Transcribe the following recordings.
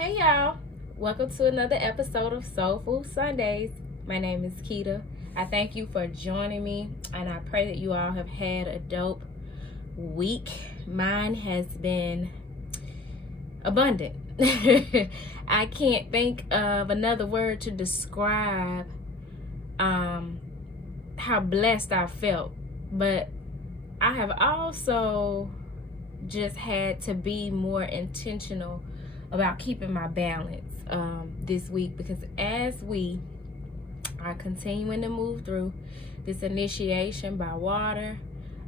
Hey y'all, welcome to another episode of Soul Food Sundays. My name is Keita. I thank you for joining me, and I pray that you all have had a dope week. Mine has been abundant. I can't think of another word to describe how blessed I felt, but I have also just had to be more intentional about keeping my balance this week, because as we are continuing to move through this initiation by water,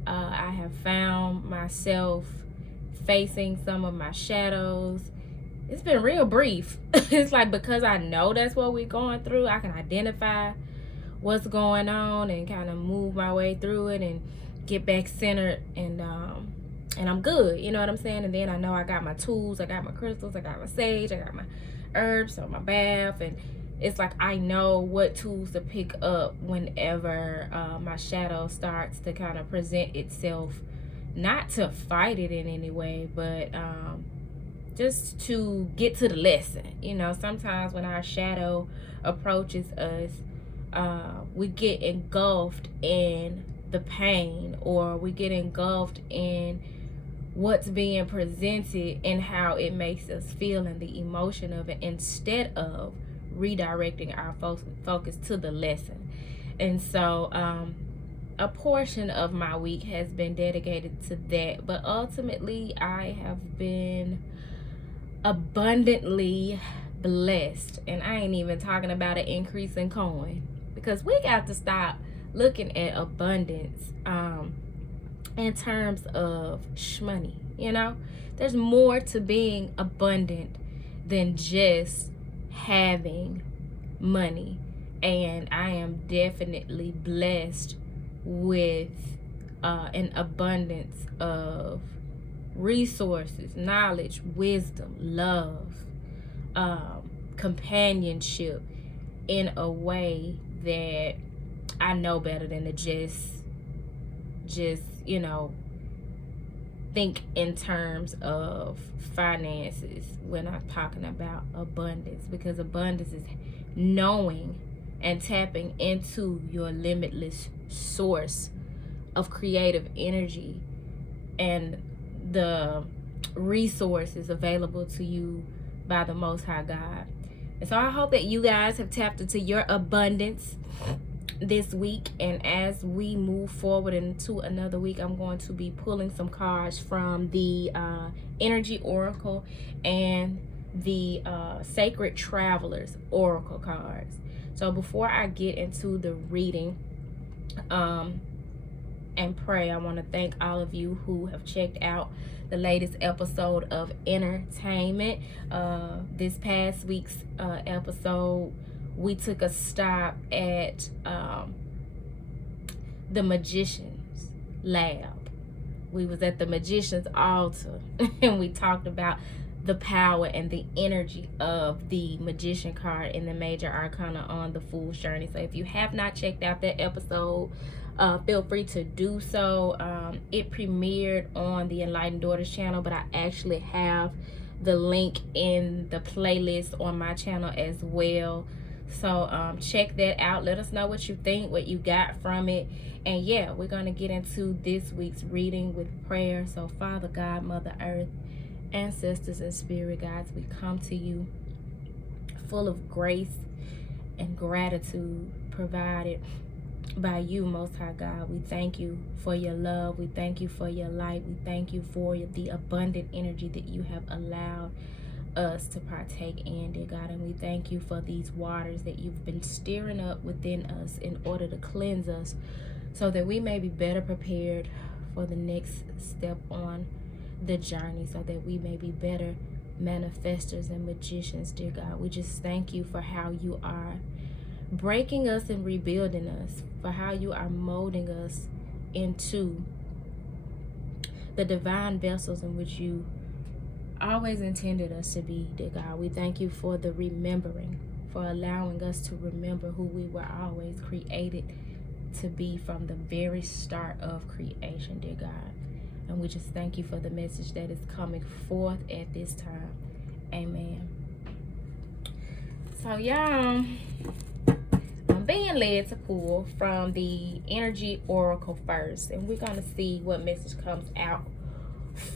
I have found myself facing some of my shadows. It's been real brief. It's like, because I know that's what we're going through, I can identify what's going on and kind of move my way through it and get back centered, and I'm good, you know what I'm saying? And then I know I got my tools, I got my crystals, I got my sage, I got my herbs, so my bath, and it's like I know what tools to pick up whenever my shadow starts to kind of present itself, not to fight it in any way, but just to get to the lesson. You know, sometimes when our shadow approaches us, we get engulfed in the pain, or we get engulfed in what's being presented and how it makes us feel and the emotion of it, instead of redirecting our focus to the lesson. And so a portion of my week has been dedicated to that, but ultimately I have been abundantly blessed, and I ain't even talking about an increase in coin, because we got to stop looking at abundance in terms of shmoney. You know, there's more to being abundant than just having money, and I am definitely blessed with an abundance of resources, knowledge, wisdom, love, companionship, in a way that I know better than to just you know, think in terms of finances when I'm talking about abundance, because abundance is knowing and tapping into your limitless source of creative energy and the resources available to you by the Most High God. And so I hope that you guys have tapped into your abundance this week, and as we move forward into another week, I'm going to be pulling some cards from the Energy Oracle and the Sacred Travelers Oracle cards. So before I get into the reading and pray, I want to thank all of you who have checked out the latest episode of Entertainment. This past week's episode, we took a stop at the Magician's Lab. We was at the Magician's Altar and we talked about the power and the energy of the Magician card in the Major Arcana on the Fool's Journey. So if you have not checked out that episode, feel free to do so. It premiered on the Enlightened Daughters channel, but I actually have the link in the playlist on my channel as well. So check that out. Let us know what you think, what you got from it. And yeah, we're going to get into this week's reading with prayer. So Father God, Mother Earth, ancestors and spirit guides, we come to you full of grace and gratitude provided by you, Most High God. We thank you for your love. We thank you for your light. We thank you for the abundant energy that you have allowed us to partake in, dear God. And we thank you for these waters that you've been stirring up within us in order to cleanse us, so that we may be better prepared for the next step on the journey, so that we may be better manifestors and magicians, dear God. We just thank you for how you are breaking us and rebuilding us, for how you are molding us into the divine vessels in which you always intended us to be, dear God. We thank you for the remembering, for allowing us to remember who we were always created to be from the very start of creation, dear God. And we just thank you for the message that is coming forth at this time. Amen. So y'all, I'm being led to pull from the energy oracle first, and we're gonna see what message comes out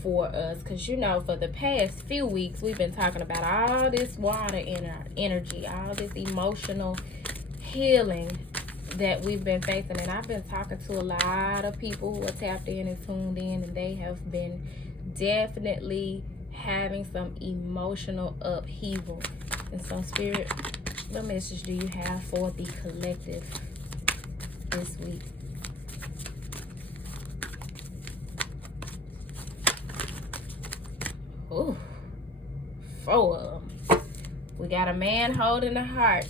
for us, because you know, for the past few weeks we've been talking about all this water energy, all this emotional healing that we've been facing. And I've been talking to a lot of people who are tapped in and tuned in, and they have been definitely having some emotional upheaval. And so, Spirit, what message do you have for the collective this week? Ooh, 4 of them. We got a man holding a heart.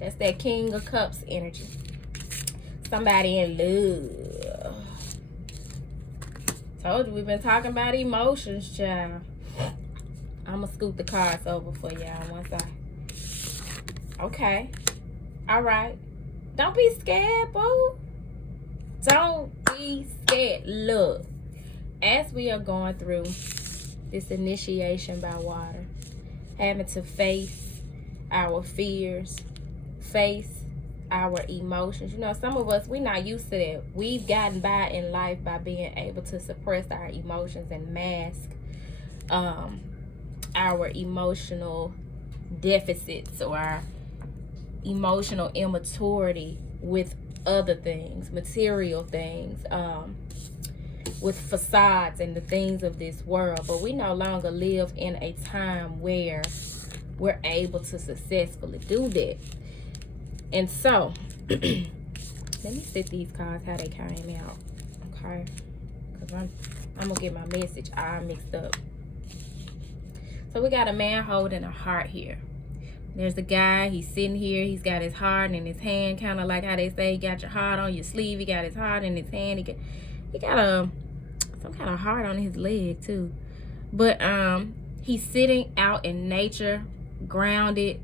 That's that King of Cups energy. Somebody in love. Told you we've been talking about emotions, child. I'm gonna scoot the cards over for y'all once okay. All right. Don't be scared, boo. Don't be scared. Look, as we are going through this initiation by water, having to face our fears, face our emotions. You know, some of us, we're not used to that. We've gotten by in life by being able to suppress our emotions and mask our emotional deficits or our emotional immaturity with other things, material things, with facades and the things of this world. But we no longer live in a time where we're able to successfully do that. And so, let me sit these cards how they came out, okay? Because I'm going to get my message all mixed up. So we got a man holding a heart here. There's a guy, he's sitting here, he's got his heart in his hand, kind of like how they say you got your heart on your sleeve. He got his heart in his hand. He got some kind of heart on his leg too. But he's sitting out in nature, grounded,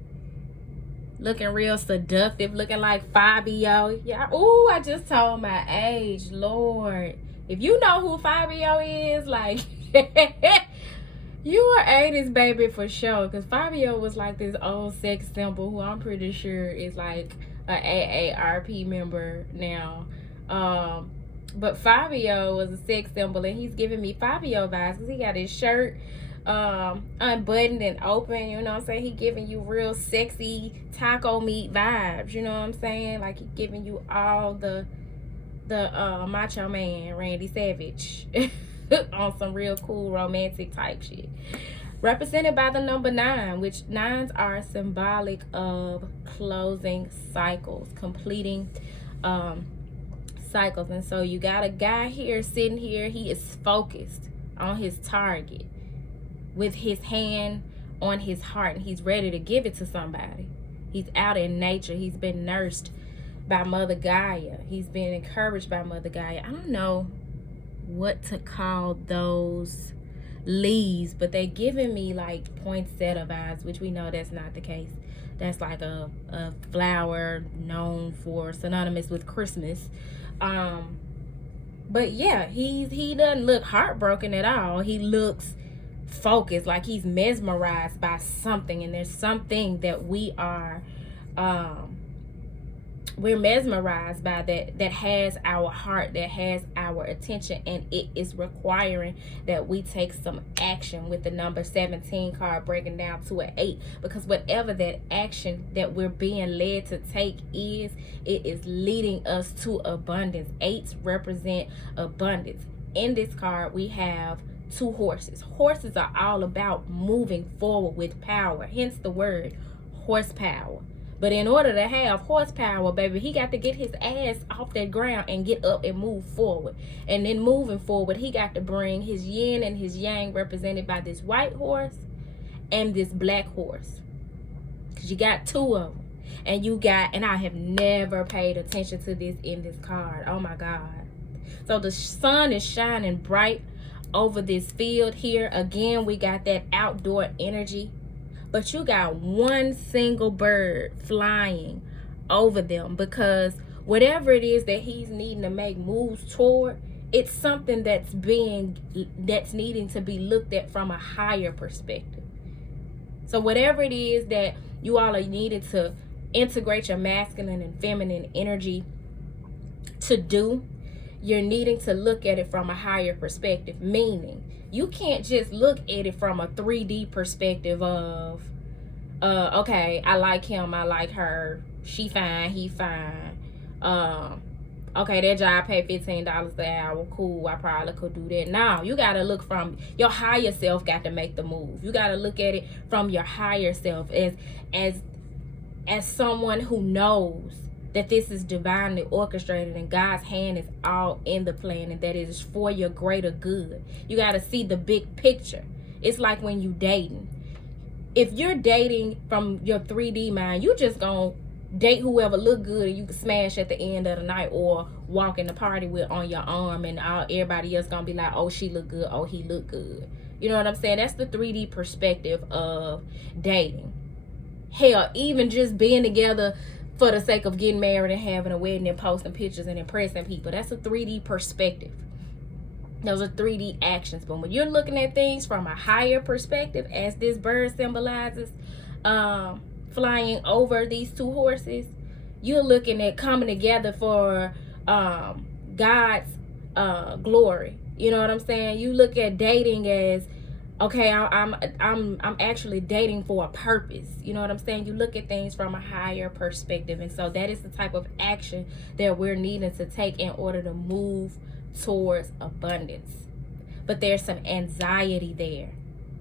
looking real seductive, looking like Fabio. Yeah. Ooh, I just told my age, Lord. If you know who Fabio is, like you are 80s baby for sure, because Fabio was like this old sex symbol who I'm pretty sure is like a AARP member now. But Fabio was a sex symbol, and he's giving me Fabio vibes because he got his shirt unbuttoned and open. You know what I'm saying? He giving you real sexy taco meat vibes. You know what I'm saying? Like he giving you all the Macho Man Randy Savage on some real cool romantic type shit. Represented by the number 9, which 9s are symbolic of closing cycles, completing cycles. And so you got a guy here sitting here. He is focused on his target with his hand on his heart, and he's ready to give it to somebody. He's out in nature. He's been nursed by Mother Gaia. He's been encouraged by Mother Gaia. I don't know what to call those leaves, but they're giving me like poinsettia vibes, which we know that's not the case. That's like a flower known for synonymous with Christmas. But yeah, he doesn't look heartbroken at all. He looks focused, like he's mesmerized by something, and there's something that we're mesmerized by that has our heart, that has our attention, and it is requiring that we take some action, with the number 17 card breaking down to an 8, because whatever that action that we're being led to take is, it is leading us to abundance. 8s represent abundance. In this card we have 2 horses. Horses are all about moving forward with power, hence the word horsepower. But in order to have horsepower, baby, he got to get his ass off that ground and get up and move forward. And then moving forward, he got to bring his yin and his yang, represented by this white horse and this black horse. Because you got 2 of them. And I have never paid attention to this in this card. Oh my God. So the sun is shining bright over this field here. Again, we got that outdoor energy. But you got one single bird flying over them, because whatever it is that he's needing to make moves toward, it's something that's needing to be looked at from a higher perspective. So whatever it is that you all are needed to integrate your masculine and feminine energy to do. You're needing to look at it from a higher perspective, meaning you can't just look at it from a 3D perspective of, okay, I like him, I like her, she fine, he fine. Okay, that job pay $15 an hour, cool, I probably could do that. Now, you got to look from your higher self, got to make the move. You got to look at it from your higher self as someone who knows that this is divinely orchestrated and God's hand is all in the plan and that it is for your greater good. You got to see the big picture. It's like when you dating. If you're dating from your 3D mind, you just gonna date whoever look good and you can smash at the end of the night, or walk in the party with on your arm and everybody else gonna be like, oh, she look good, oh, he look good. You know what I'm saying? That's the 3D perspective of dating. Hell, even just being together for the sake of getting married and having a wedding and posting pictures and impressing people. That's a 3D perspective. Those are 3D actions. But when you're looking at things from a higher perspective, as this bird symbolizes, flying over these two horses, you're looking at coming together for God's glory. You know what I'm saying? You look at dating as, okay, I'm actually dating for a purpose. You know what I'm saying? You look at things from a higher perspective. And so that is the type of action that we're needing to take in order to move towards abundance. But there's some anxiety there.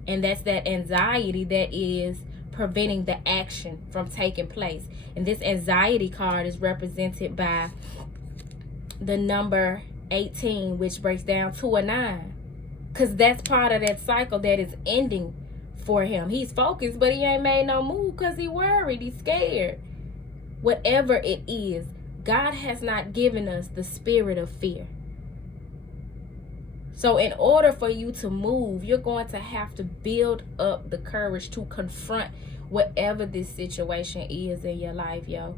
And that's that anxiety that is preventing the action from taking place. And this anxiety card is represented by the number 18, which breaks down to a 9. Because that's part of that cycle that is ending for him. He's focused, but he ain't made no move because he worried. He's scared. Whatever it is, God has not given us the spirit of fear. So in order for you to move, you're going to have to build up the courage to confront whatever this situation is in your life, yo.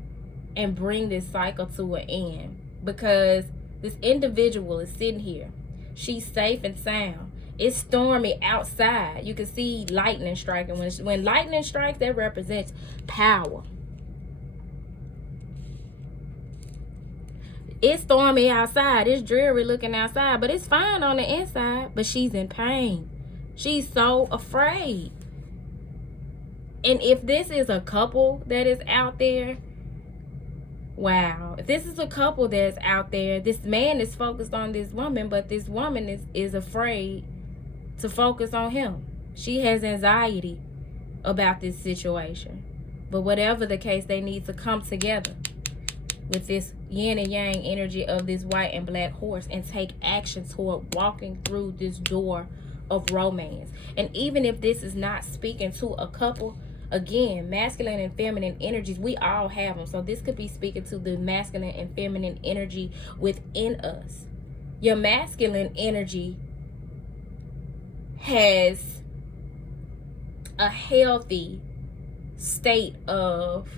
And bring this cycle to an end. Because this individual is sitting here. She's safe and sound. It's stormy outside. You can see lightning striking. When lightning strikes, that represents power. It's stormy outside. It's dreary looking outside, but it's fine on the inside. But she's in pain. She's so afraid. And if this is a couple that is out there, wow. If this is a couple that's out there, this man is focused on this woman, but this woman is afraid to focus on him. She has anxiety about this situation. But whatever the case, they need to come together with this yin and yang energy of this white and black horse and take action toward walking through this door of romance. And even if this is not speaking to a couple, again, masculine and feminine energies, we all have them. So this could be speaking to the masculine and feminine energy within us. Your masculine energy has a healthy state of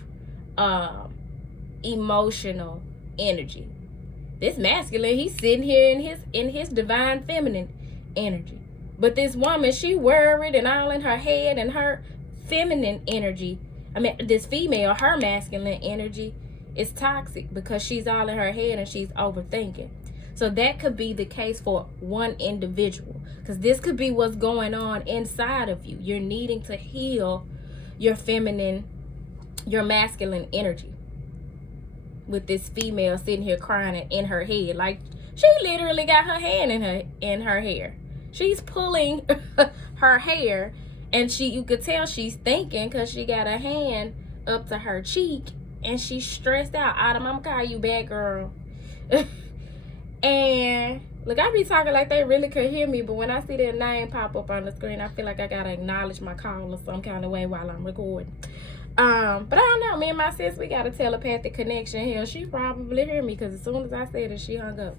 emotional energy. This masculine, he's sitting here in his divine feminine energy. But this woman, she worried and all in her head, and her feminine energy, this female, her masculine energy is toxic because she's all in her head and she's overthinking. So that could be the case for one individual, because this could be what's going on inside of you. You're needing to heal your feminine, your masculine energy. With this female sitting here crying in her head, like she literally got her hand in her hair. She's pulling her hair, and you could tell she's thinking because she got her hand up to her cheek and she's stressed out. Autumn, I'm gonna call you back, girl. And look, I be talking like they really could hear me, but when I see their name pop up on the screen, I feel like I gotta acknowledge my call or some kind of way while I'm recording. But I don't know, me and my sis, we got a telepathic connection here. She probably hear me because as soon as I said it, she hung up.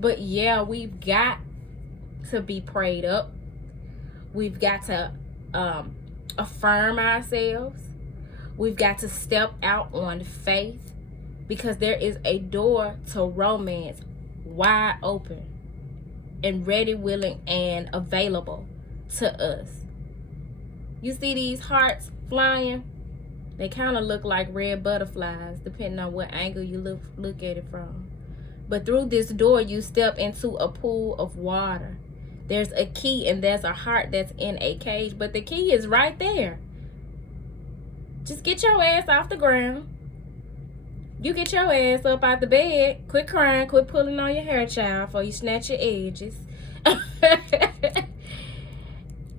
But yeah, we've got to be prayed up. We've got to affirm ourselves. We've got to step out on faith, because there is a door to romance wide open and ready, willing, and available to us. You see these hearts flying? They kind of look like red butterflies, depending on what angle you look at it from. But through this door, you step into a pool of water. There's a key and there's a heart that's in a cage, but the key is right there. Just get your ass off the ground. You get your ass up out the bed. Quit crying. Quit pulling on your hair, child, before you snatch your edges.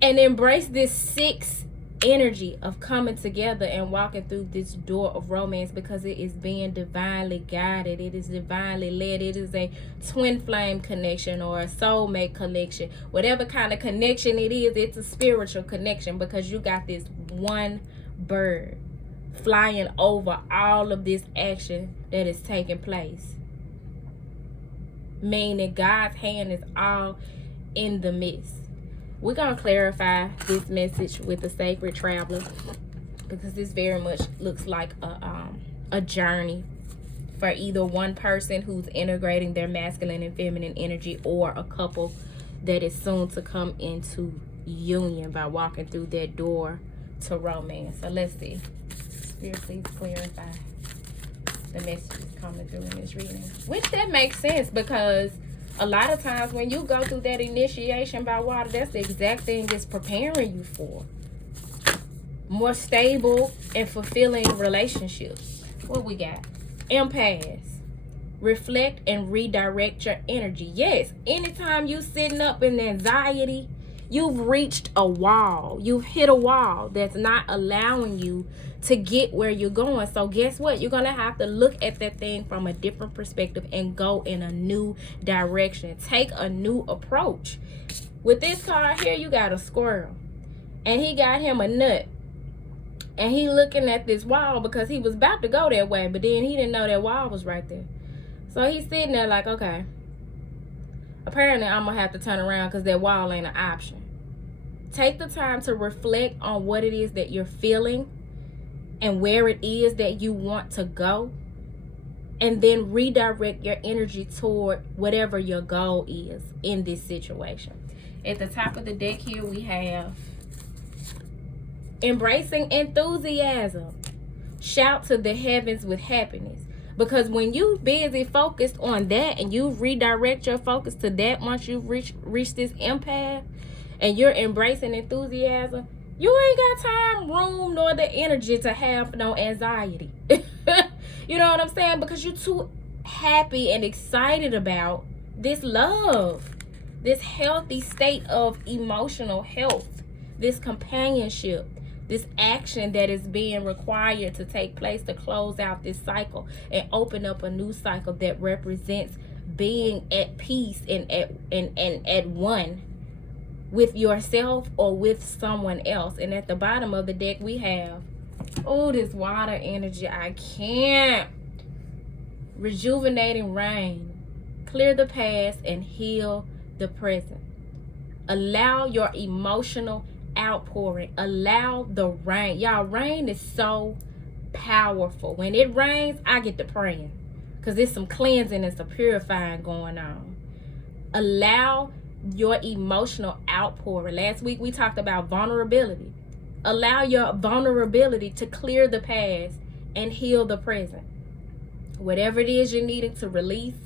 And embrace this 6 energy of coming together and walking through this door of romance, because it is being divinely guided. It is divinely led. It is a twin flame connection or a soulmate connection. Whatever kind of connection it is, it's a spiritual connection, because you got this one bird flying over all of this action that is taking place, meaning God's hand is all in the midst. We're going to clarify this message with the sacred traveler, because this very much looks like a journey for either one person who's integrating their masculine and feminine energy, or a couple that is soon to come into union by walking through that door to romance. So let's see. Spirit, please clarify the messages coming through in this reading. Which that makes sense, because a lot of times when you go through that initiation by water, that's the exact thing it's preparing you for. More stable and fulfilling relationships. What we got? Impasse. Reflect and redirect your energy. Yes, anytime you sitting up in anxiety, you've reached a wall. You've hit a wall that's not allowing you to get where you're going. So guess what? You're going to have to look at that thing from a different perspective and go in a new direction. Take a new approach. With this card here, you got a squirrel. And he got him a nut. And he looking at this wall because he was about to go that way, but then he didn't know that wall was right there. So he's sitting there like, okay, apparently I'm going to have to turn around because that wall ain't an option. Take the time to reflect on what it is that you're feeling and where it is that you want to go, and then redirect your energy toward whatever your goal is in this situation. At the top of the deck here, we have embracing enthusiasm. Shout to the heavens with happiness. Because when you busy focused on that and you redirect your focus to that, once you've reached this impasse and you're embracing enthusiasm, you ain't got time, room, nor the energy to have no anxiety. You know what I'm saying? Because you're too happy and excited about this love, this healthy state of emotional health, this companionship, this action that is being required to take place to close out this cycle and open up a new cycle that represents being at peace and at one with yourself or with someone else. And at the bottom of the deck, we have, oh, this water energy. I can't. Rejuvenating rain. Clear the past and heal the present. Allow your emotional outpouring. Allow the rain. Y'all, rain is so powerful. When it rains, I get to praying, because there's some cleansing and some purifying going on. Allow your emotional outpouring. Last week we talked about vulnerability. Allow your vulnerability to clear the past and heal the present. Whatever it is you're needing to release,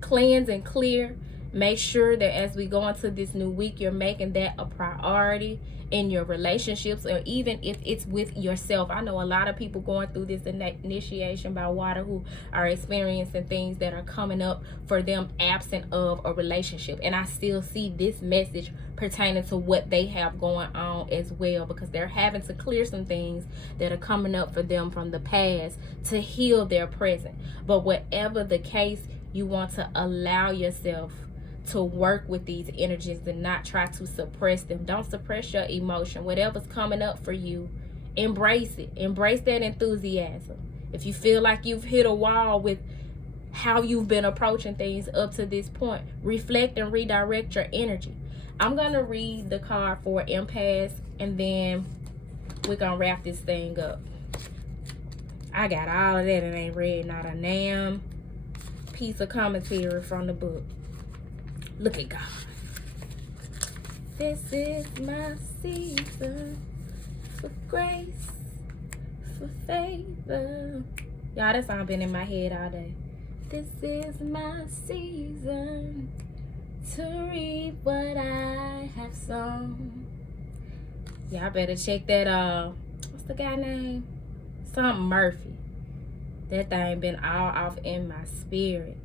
cleanse, and clear, make sure that as we go into this new week, you're making that a priority in your relationships, or even if it's with yourself. I know a lot of people going through this initiation by water who are experiencing things that are coming up for them absent of a relationship. And I still see this message pertaining to what they have going on as well, because they're having to clear some things that are coming up for them from the past to heal their present. But whatever the case, you want to allow yourself to work with these energies and not try to suppress them. Don't suppress your emotion. Whatever's coming up for you, embrace it. Embrace that enthusiasm. If you feel like you've hit a wall with how you've been approaching things up to this point, reflect and redirect your energy. I'm going to read the card for impasse, and then we're going to wrap this thing up. I got all of that and ain't read not a damn piece of commentary from the book. Look at God. This is my season for grace, for favor. Y'all, that song been in my head all day. This is my season to reap what I have sown. Y'all better check that, what's the guy name? Something Murphy. That thing been all off in my spirit.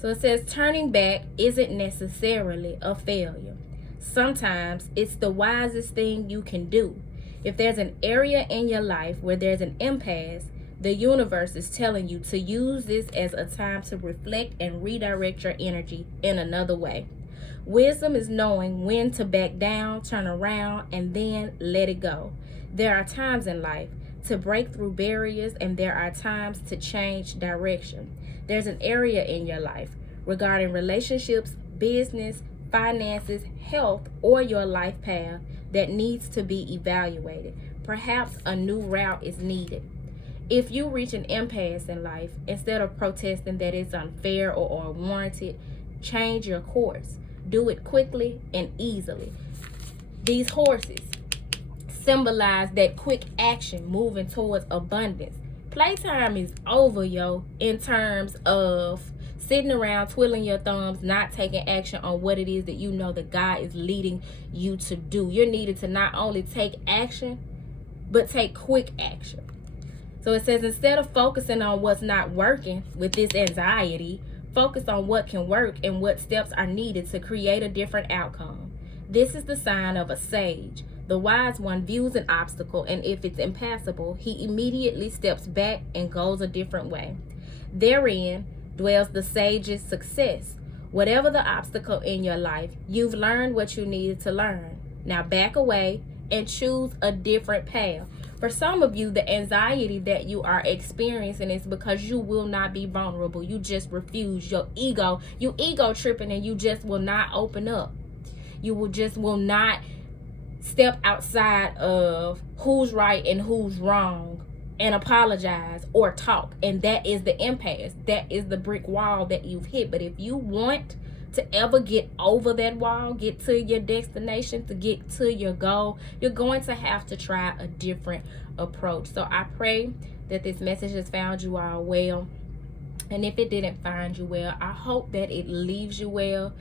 So it says, turning back isn't necessarily a failure. Sometimes it's the wisest thing you can do. If there's an area in your life where there's an impasse, the universe is telling you to use this as a time to reflect and redirect your energy in another way. Wisdom is knowing when to back down, turn around, and then let it go. There are times in life to break through barriers, and there are times to change direction. There's an area in your life regarding relationships, business, finances, health, or your life path that needs to be evaluated. Perhaps a new route is needed. If you reach an impasse in life, instead of protesting that it's unfair or unwarranted, change your course. Do it quickly and easily. These horses symbolize that quick action moving towards abundance. Playtime is over, yo, in terms of sitting around twiddling your thumbs, not taking action on what it is that you know that God is leading you to do. You're needed to not only take action, but take quick action. So it says, instead of focusing on what's not working with this anxiety, focus on what can work and what steps are needed to create a different outcome. This is the sign of a sage. The wise one views an obstacle, and if it's impassable, he immediately steps back and goes a different way. Therein dwells the sage's success. Whatever the obstacle in your life, you've learned what you needed to learn. Now back away and choose a different path. For some of you, the anxiety that you are experiencing is because you will not be vulnerable. You just refuse. You ego tripping, and you just will not open up. You will not step outside of who's right and who's wrong and apologize or talk. And that is the impasse. That is the brick wall that you've hit. But if you want to ever get over that wall, get to your destination, to get to your goal, you're going to have to try a different approach. So I pray that this message has found you all well. And if it didn't find you well, I hope that it leaves you well.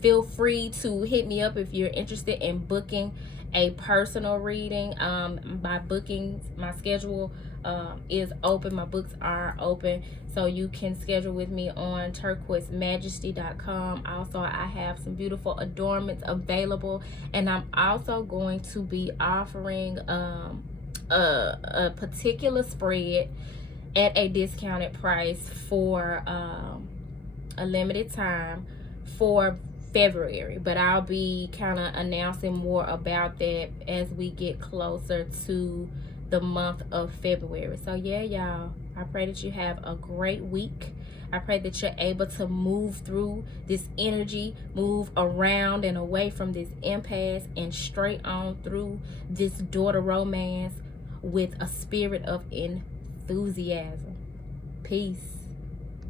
Feel free to hit me up if you're interested in booking a personal reading. My schedule is open. My books are open, so you can schedule with me on turquoisemajesty.com. Also, I have some beautiful adornments available, and I'm also going to be offering a particular spread at a discounted price for a limited time for February, but I'll be kind of announcing more about that as we get closer to the month of February. So yeah, y'all, I pray that you have a great week. I pray that you're able to move through this energy, move around and away from this impasse, and straight on through this daughter romance with a spirit of enthusiasm. Peace.